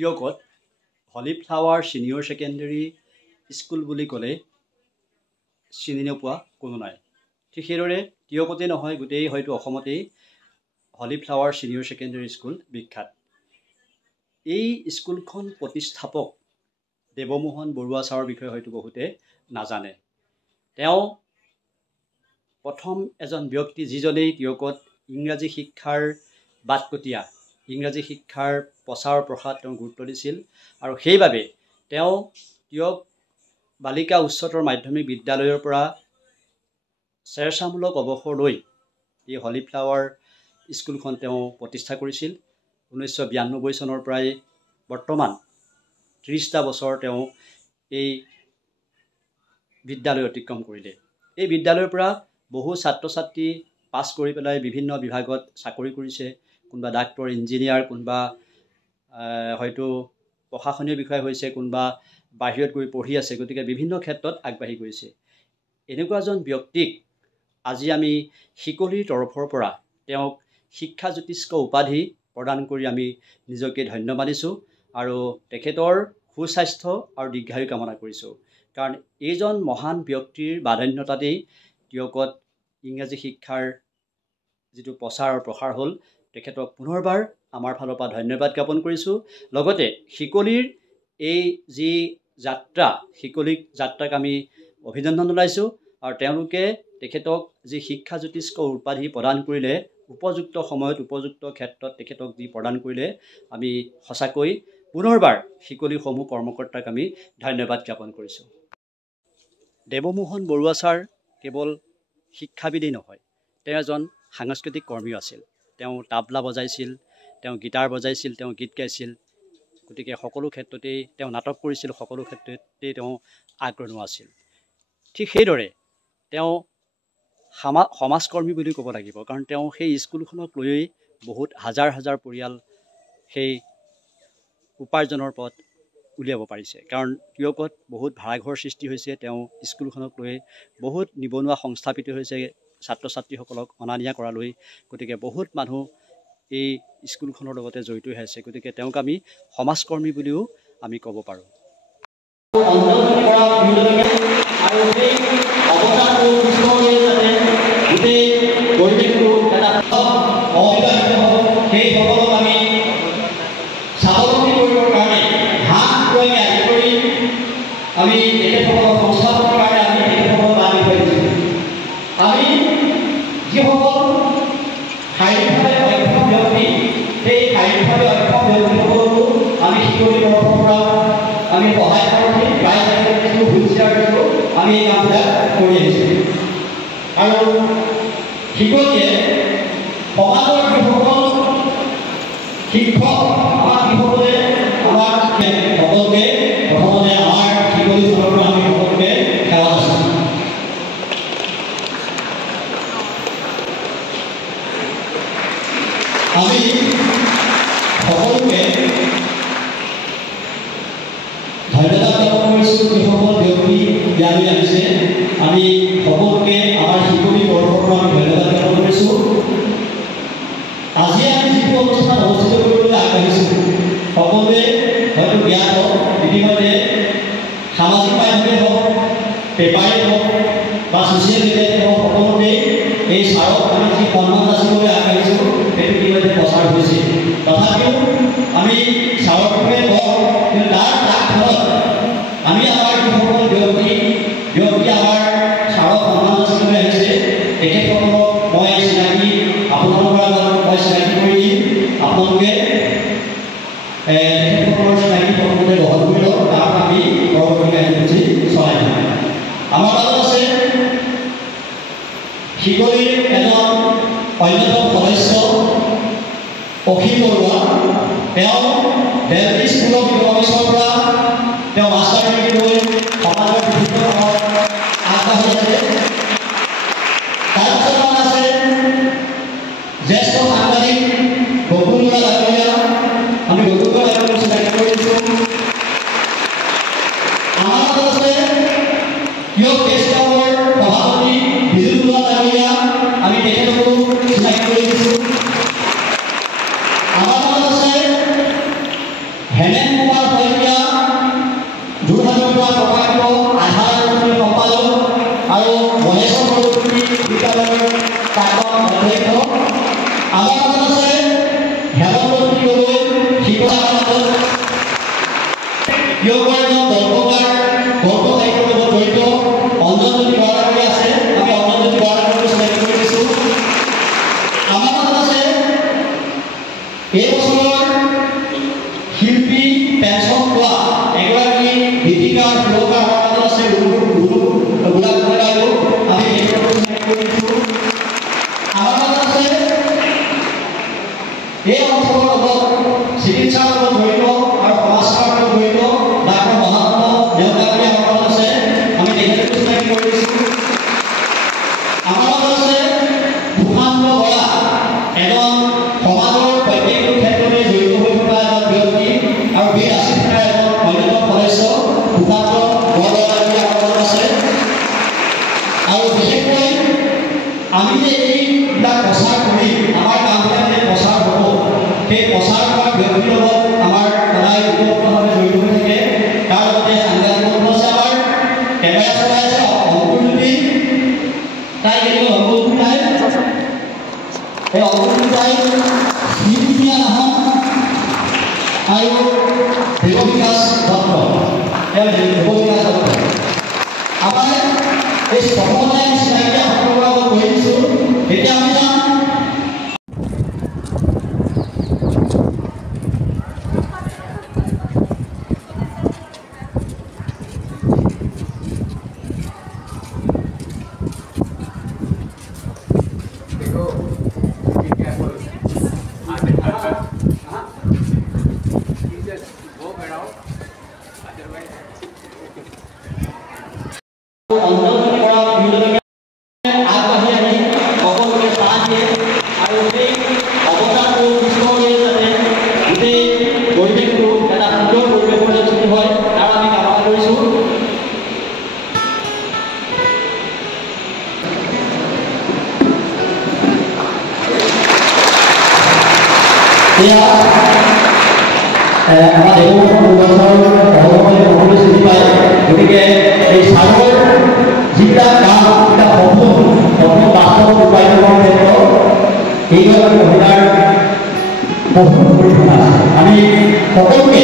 টিয়কত হলি flower senior secondary school বুলি ক'লে চিনি নোপোৱা কোনো নাই। ঠিক সেইদৰে টিয়কতেই নহয়, গোটেই হয়তো অসমতেই হলি ফ্লাৱাৰ ছিনিয়ৰ ছেকেণ্ডেৰী স্কুল বিখ্যাত। এই স্কুলখন প্ৰতিষ্ঠাপক দেৱমোহন বৰুৱা ছাৰৰ বিষয়ে হয়তো বহুতে নাজানে। তেওঁ প্ৰথম এজন ব্যক্তি যিজনেই টিয়কত ইংৰাজী শিক্ষাৰ বাটকটীয়া, ইংৰাজী শিক্ষাৰ প্ৰচাৰ প্ৰসাৰ তেওঁ গুৰুত্ব দিছিল, আৰু সেইবাবে তেওঁ টিয়ক বালিকা উচ্চতৰ মাধ্যমিক বিদ্যালয়ৰ পৰা স্বেচ্ছামূলক অৱসৰ লৈ এই হলি ফ্লাৱাৰ স্কুলখন তেওঁ প্ৰতিষ্ঠা কৰিছিল। 1992 চনৰ পৰাই বৰ্তমান 30টা বছৰ তেওঁ এই বিদ্যালয় অতিক্ৰম কৰিলে। এই বিদ্যালয়ৰ পৰা বহু ছাত্ৰ ছাত্ৰী পাছ কৰি পেলাই বিভিন্ন বিভাগত চাকৰি কৰিছে, কোনোবা ডাক্তৰ, ইঞ্জিনিয়াৰ, কোনোবা হয়তো প্ৰশাসনীয় বিষয়া হৈছে, কোনোবা বাহিৰত গৈ পঢ়ি আছে। গতিকে বিভিন্ন ক্ষেত্ৰত আগবাঢ়ি গৈছে। এনেকুৱা এজন ব্যক্তিক আজি আমি শিকলিৰ তৰফৰ পৰা তেওঁক শিক্ষা জ্যোতিষ্ক উপাধি প্ৰদান কৰি আমি নিজকে ধন্য মানিছোঁ আৰু তেখেতৰ সুস্বাস্থ্য আৰু দীৰ্ঘায়ু কামনা কৰিছোঁ। কাৰণ এইজন মহান ব্যক্তিৰ বাধন্যতাতেই টিয়কত ইংৰাজী শিক্ষাৰ যিটো প্ৰচাৰ আৰু প্ৰসাৰ হ'ল, তেখেতক পুনৰবাৰ আমাৰ ফালৰ পৰা ধন্যবাদ জ্ঞাপন কৰিছোঁ। লগতে শিকলিৰ এই যি যাত্ৰা, শিকলিক যাত্ৰাক আমি অভিনন্দন জনাইছোঁ, আৰু তেওঁলোকে তেখেতক যি শিক্ষা জ্যোতিষ্ক উপাধি প্ৰদান কৰিলে, উপযুক্ত সময়ত উপযুক্ত ক্ষেত্ৰত তেখেতক যি প্ৰদান কৰিলে, আমি সঁচাকৈ পুনৰবাৰ শিকলিৰ সমূহ কৰ্মকৰ্তাক আমি ধন্যবাদ জ্ঞাপন কৰিছোঁ। দেৱমোহন বৰুৱা ছাৰ কেৱল শিক্ষাবিদেই নহয়, তেওঁ এজন সাংস্কৃতিক কৰ্মীও আছিল। তেওঁ তাবলা বজাইছিল, তেওঁ গীটাৰ বজাইছিল, তেওঁ গীত গাইছিল। গতিকে সকলো ক্ষেত্ৰতেই তেওঁ নাটক কৰিছিল, সকলো ক্ষেত্ৰতেই তেওঁ আগ্ৰহ আছিল। ঠিক সেইদৰে তেওঁ সমাজকৰ্মী বুলি ক'ব লাগিব, কাৰণ তেওঁ সেই স্কুলখনক লৈয়ে বহুত হাজাৰ হাজাৰ পৰিয়াল সেই উপাৰ্জনৰ পথ উলিয়াব পাৰিছে। কাৰণ টিয়কত বহুত ভাড়াঘৰ সৃষ্টি হৈছে, তেওঁ স্কুলখনক লৈ বহুত নিবনুৱা সংস্থাপিত হৈছে, ছাত্ৰ ছাত্ৰীসকলক অনা নিয়া কৰালৈ। গতিকে বহুত মানুহ এই স্কুলখনৰ লগতে জড়িত হৈ আছে। গতিকে তেওঁক আমি সমাজকৰ্মী বুলিও আমি ক'ব পাৰোঁ। আমি তেখেতসকলক সংস্থাপনৰ কাৰণে আমি তেখেতসকলক দাবী কৰিছোঁ। আমি যিসকল শাৰীৰিকভাৱে অক্ষম ব্যক্তি, সেই শাৰীৰিকভাৱে অক্ষম ব্যক্তিসকলকো আমি শিকলিৰ তৰফৰ পৰা আমি সহায় কৰি বাইচাইকেল দিছোঁ, হুইল চেয়াৰ দিছোঁ, আমি এই কামবিলাক কৰি আহিছোঁ। আৰু শিকলিয়ে সমাজৰ যিসকল শিক্ষক, আমাৰ যিসকলে আমাক সকলোকে প্ৰথমতে আমাৰ শিকলি ফালৰ পৰা আমি সকলোকে সেৱা দিছোঁ। আমি সকলোকে ধন্যবাদ জ্ঞাপন কৰিছোঁ। যিসকল ব্যক্তি ইয়ালৈ আহিছে, আমি সকলোকে আমাৰ শিকলি তৰফৰ পৰা আমি ধন্যবাদ জ্ঞাপন কৰিছোঁ। আজি আমি যিটো অনুষ্ঠান অনুষ্ঠিত কৰিবলৈ আগবাঢ়িছোঁ, সকলোৱে হয়তো জ্ঞাত, ইতিমধ্যে সামাজিক মাধ্যমে হওক, পেপাৰে হওক বা ছ'চিয়েল মিডিয়াতে হওক, সকলোতে এই ছাৰক আমি যি সন্মান যাচিবলৈ আগবাঢ়িছোঁ, সেইটো ইতিমধ্যে প্ৰচাৰ হৈছে। তথাপিও আমি ছাৰৰ বিষয়ে কওঁ, কিন্তু তাৰ ফলত আমি আমাৰ যিসকল ব্যক্তি আমাৰ ছাৰক সন্মান যাচিবলৈ আহিছে, তেখেতসকলক মই চিনাকি আপোনালোকৰ আগত মই চিনাকি কৰি দিম। আপোনালোকে তেখেতসকলৰ চিনাকি প্ৰথমতে গ্ৰহণ কৰি লওক, তাৰপৰা আমি পৰৱৰ্তী কাৰ্যসূচী চলাই যাম। আমাৰ মাজত আছে শিকলিৰ এজন অন্যতম সদস্য অখিল বৰুৱা। তেওঁ দেলহি স্কুল অফ ইকনমিক্সৰ পৰা তেওঁ মাষ্টাৰ ডিগ্ৰী লৈ সমাজৰ বিভিন্ন কামত আগবাঢ়ি আছে। তাৰপিছত আছে জ্যেষ্ঠ সাংবাদিক বকুল বৰা ডাঙৰীয়া। আমি বকুল বৰা ডাঙৰীয়াক চিনাকি কৰি দিছোঁ। আমাৰ মাজত আছে টিয়ক প্ৰেছ ক্লাবৰ সভাপতি বিজুল বৰা ডাঙৰীয়া। আমি তেখেতকো চিনাকি কৰি দিছোঁ। আমাৰ মাজত আছে হেমেন কুমাৰ শইকীয়া যোৰহাটৰ পৰা প্ৰকাশিত আধাৰ সম্পাদক আৰু মহেশ্বৰ বৰদলৈ বিদ্যালয়ৰ প্ৰাক্তন অধ্যক্ষ। আমাৰ মাজত আছে হেমন্ত গগৈ শিক্ষাৰ গল্প সাহিত্যৰ লগত জড়িত অঞ্জনজ্যোতি বৰাডাঙৰীয়া আছে। আমি অঞ্জনজ্যোতি বৰাডাঙৰীয়াক চিনাকি কৰি দিছোঁ। আমাৰ মাজত আছে এই বছৰৰ শিল্পী পেঞ্চন পোৱা এগৰাকী গীতিকাৰ সুৰকাৰ আমাৰ মাজত আছে গোলাপ বাইদেউ। আমি তেখেতকো চিনাকি কৰি দিছোঁ। আমাৰ মাজত আছে এই অঞ্চলৰ লগত চিকিৎসাৰ লগত জড়িত আৰু সমাজ সেৱাৰ লগত জড়িত ডাক্তৰ মহাত্মা দেউতাকে আমাৰ মাজত আছে। আমি তেখেতকো চিনাকি কৰি দিছোঁ। আমাৰ মাজত আছে ভূষান্ত বৰা, এজন সমাজৰ প্ৰত্যেকটো ক্ষেত্ৰতে জড়িত হৈ থকা এজন ব্যক্তি আৰু বীৰ আছিফ খানৰ এজন অন্যতম সদস্য ভূষান্ত বৰা আমাৰ মাজত আছে। আৰু বিশেষকৈ আমি যে এইবিলাক প্ৰচাৰ কৰি আমাৰ কামবিলাক যে প্ৰচাৰ হ'ব, সেই প্ৰচাৰ কৰা ব্যক্তিৰ লগত আমাৰ সদায় ওতঃপ্ৰোতভাৱে জড়িত হৈ থাকে। তাৰ লগতে সাংবাদিক বন্ধু আছে, আমাৰ কেমেৰা চলাই আছে অংকুৰজ্যোতি, তাই কেনেকৈ অংকুৰজ্যোতি তাই এই অংকুৰজ্যোতি তাই শ্ৰীমীয়া নাহন আৰু দেৱবিকাশ দত্ত, দেৱবিকাশ দত্ত আমাৰ এই সকলোৱে চিনাকি সকলোৰে লগত কৈ দিছোঁ। এতিয়া আমি যাম আমাৰ দেশৰ দুবছৰ ছুটি পায়। গতিকে এই ছাৰৰ যিবিলাক কাম যিবিলাক সপোন বাস্তৱ ৰূপায়ণৰ ক্ষেত্ৰত এইগৰাকী মহিলাৰ বহুত পৰিমাণ আছে। আমি সকলোকে